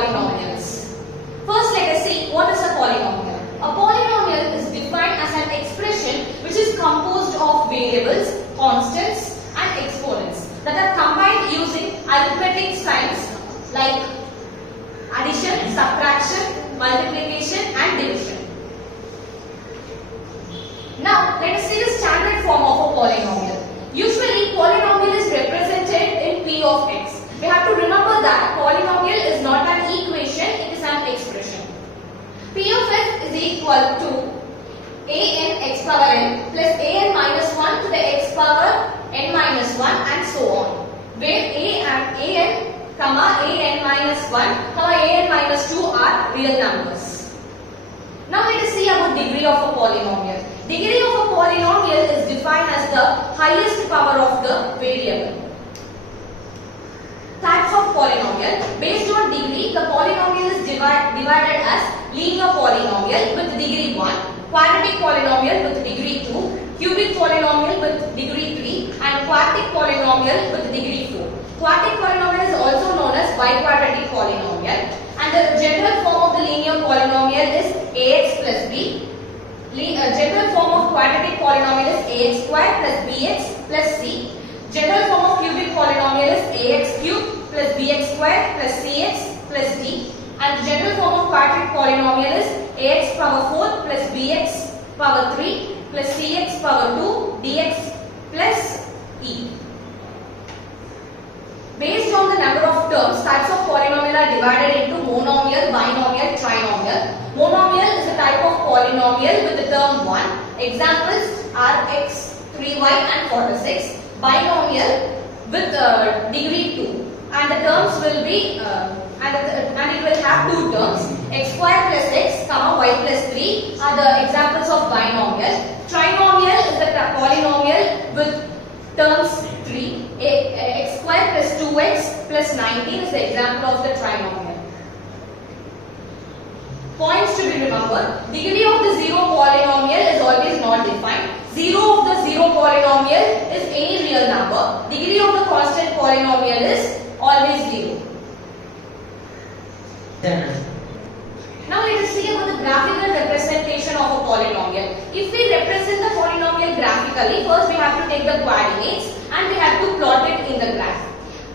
polynomials. First, let us see what is a polynomial. A polynomial is defined as an expression which is composed of variables, constants and exponents that are combined using arithmetic signs like addition, subtraction, multiplication and division. Now, let us see the standard form of a polynomial. Usually, polynomial is represented in P of x. We have to remember that polynomial is not an equation, it is an expression. P of x is equal to an x power n plus an minus 1 to the x power n minus 1 and so on, where a and an, an minus 1, an minus 2 are real numbers. Now let us see about degree of a polynomial. Degree of a polynomial is defined as the highest power of the variable. Types of polynomial. Based on degree, the polynomial is divided as linear polynomial with degree 1, quadratic polynomial with degree 2, cubic polynomial with degree 3 and quartic polynomial with degree 4. Quartic polynomial is also known as biquadratic polynomial, and the general form of the linear polynomial is ax plus b. General form of quadratic polynomial is ax squared plus bx plus c. General form of cubic polynomial is ax cubed plus bx squared plus cx plus d. And the general form of quadratic polynomial is ax power 4 plus bx power 3 plus cx power 2 dx plus e. Based on the number of terms, types of polynomial are divided into monomial, binomial, trinomial. Monomial is a type of polynomial with the term 1. Examples are x, 3y and 46. Binomial with degree 2. And the terms will be, and it will have two terms. X square plus x, y plus 3 are the examples of binomial. Trinomial is the polynomial with terms 3. X square plus 2x plus 19 is the example of the trinomial. Points to be remembered. Degree of the zero polynomial is always not defined. Zero of the zero polynomial is any real number. Degree of the constant polynomial is always 0. Now let us see about the graphical representation of a polynomial. If we represent the polynomial graphically, first we have to take the coordinates and we have to plot it in the graph.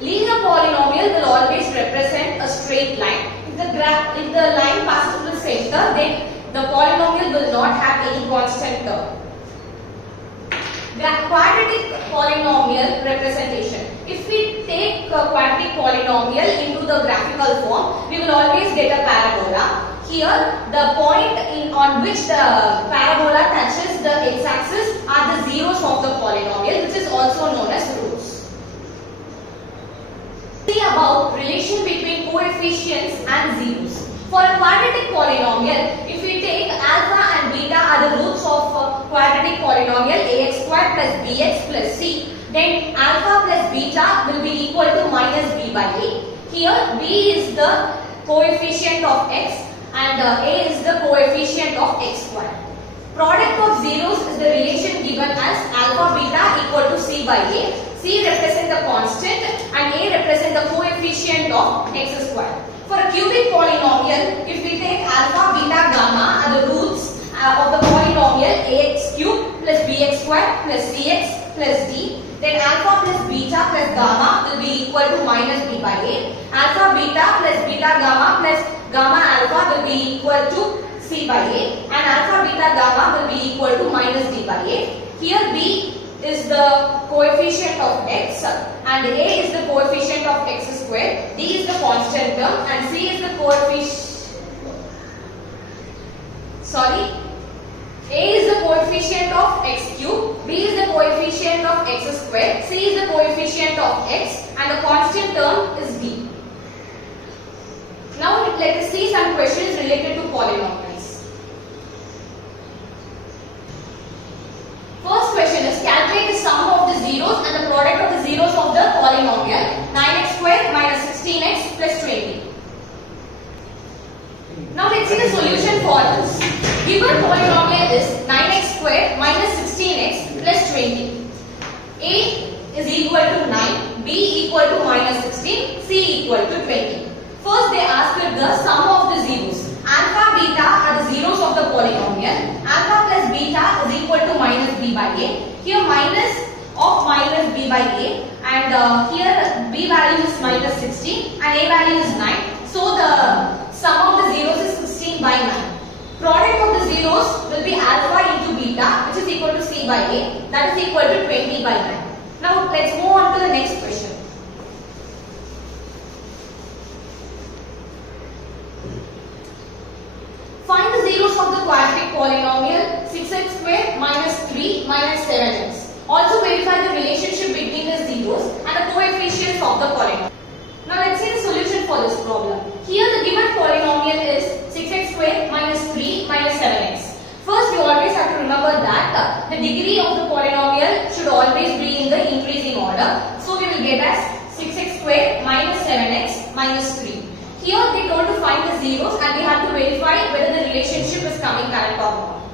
Linear polynomial will always represent a straight line. If the line passes through the center, then the polynomial will not have any constant term. Quadratic polynomial representation. If we take a quadratic polynomial into the graphical form, we will always get a parabola. Here, the point on which the parabola touches the x-axis are the zeros of the polynomial, which is also known as roots. See about relation between coefficients and zeros. For a quadratic polynomial, if we take alpha and beta are the roots of quadratic polynomial ax squared plus bx plus c, then alpha plus beta will be equal to minus b by a. Here b is the coefficient of x and a is the coefficient of x squared. Product of zeros is the relation given as alpha beta equal to c by a. C represents the constant and a represents the coefficient of x squared. For a cubic polynomial, if we take alpha, beta, gamma are the roots of the polynomial ax cubed plus bx squared plus cx plus d, then alpha plus beta plus gamma will be equal to minus b by a. Alpha beta plus beta gamma plus gamma alpha will be equal to c by a, and alpha beta gamma will be equal to minus d by a. Here b is the coefficient of x and a is the coefficient of x squared, d is the constant term and c is the coefficient, a is the coefficient of x cubed, b is the coefficient of x squared, c is the coefficient of x and the constant term is d. Now let us see some questions related to polynomials. First question is calculate the sum of the zeros and the product of the zeros of the polynomial 9x squared minus 16x plus 20. Now let's see the solution for this. Given polynomial is 9x squared minus 16x plus 20. A is equal to 9, B equal to minus 16, C equal to 20. First they asked the sum of the zeros. Alpha, beta are the zeros of the polynomial. Alpha plus beta is equal to minus b by a. Here minus of minus b by a, and here b value is minus 16 and a value is 9. So the sum of the zeros is 16 by 9. Product of the zeros will be alpha into beta, which is equal to c by a, that is equal to 20 by 9. Now let's move on to the next question. Find the zeros of the quadratic polynomial 6x squared minus 3 minus 7x. Also verify the relationship between the zeros and the coefficients of the polynomial. Now let's see the solution for this problem. Here the given polynomial is 6x squared minus 3 minus 7x. First you always have to remember that the degree of the polynomial should always be in the increasing order. So we will get as 6x squared minus 7x minus 3. Here they told to find the zeros and we have to verify whether the relationship is coming correct or not.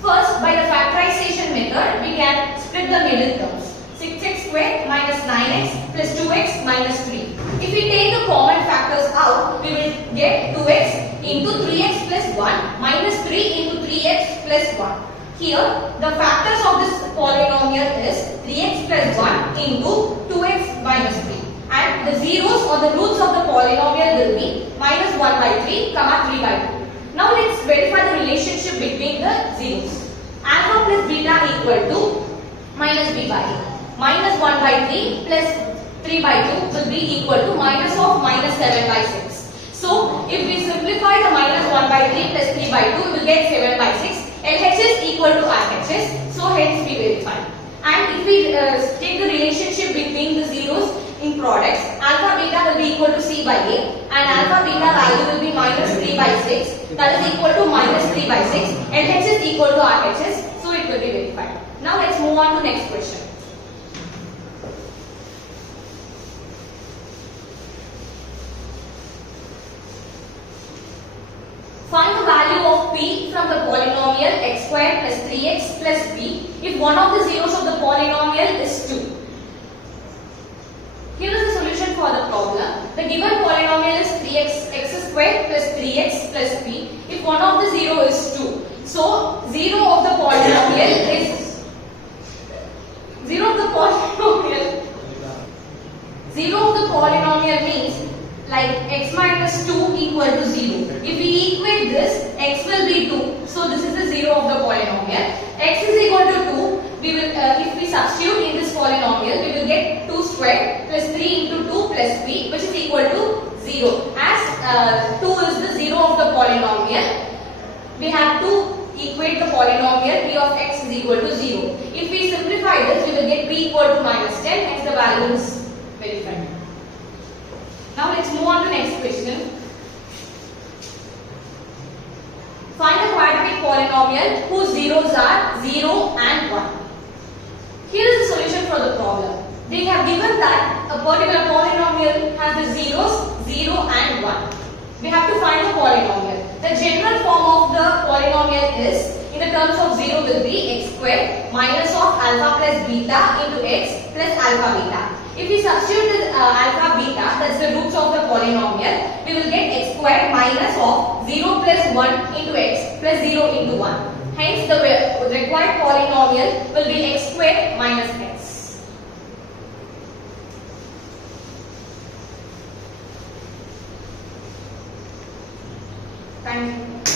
First, by the factorization method, we can split the middle terms. 6x squared minus 9x plus 2x minus 3. If we take the common factors out, we will get 2x into 3x plus 1 minus 3 into 3x plus 1. Here, the factors of this polynomial is 3x plus 1 into 2x minus 3. And the zeros or the roots of the polynomial will be minus 1 by 3, comma 3 by 2. Now let's verify the relationship between the zeros. Alpha plus beta equal to minus b by a. Minus 1 by 3 plus 3 by 2 will be equal to minus of minus 7 by 6. So if we simplify the minus 1 by 3 plus 3 by 2, we will get 7 by 6. LHS equal to RHS. So hence we verify. And if we take the relationship between the zeros in products, alpha beta will be equal to c by a and alpha beta value will be minus 3 by 6, that is equal to minus 3 by 6. LHS is equal to RHS, so it will be verified. Now let's move on to next question. Find the value of p from the polynomial x squared plus 3x plus b if one of the zeros of the polynomial is 2. Here is the solution for the problem. The given polynomial is 3x squared plus 3x plus b if one of the zero is 2. So 0 of the polynomial is 0 of the polynomial. 0 of the polynomial means like x minus 2 equal to 0. If we equate this, x will be 2. So this is the 0 of the polynomial. X is equal to 2. We will, if we substitute in this polynomial, we will get 2 squared plus 3 into 2 plus b, which is equal to 0. As 2 is the 0 of the polynomial, we have to equate the polynomial p of x is equal to 0. If we simplify this, we will get p equal to minus 10, hence the value is verified. Now let's move on to next question. Find a quadratic polynomial whose zeros are 0 and 1. Here is the solution for the problem. They have given that a particular polynomial has the zeros 0 and 1. We have to find the polynomial. The general form of the polynomial is, in the terms of 0 will be x squared minus of alpha plus beta into x plus alpha beta. If we substitute this alpha beta, that's the roots of the polynomial, we will get x squared minus of 0 plus 1 into x plus 0 into 1. Hence the required polynomial will be x squared minus x. Thank you.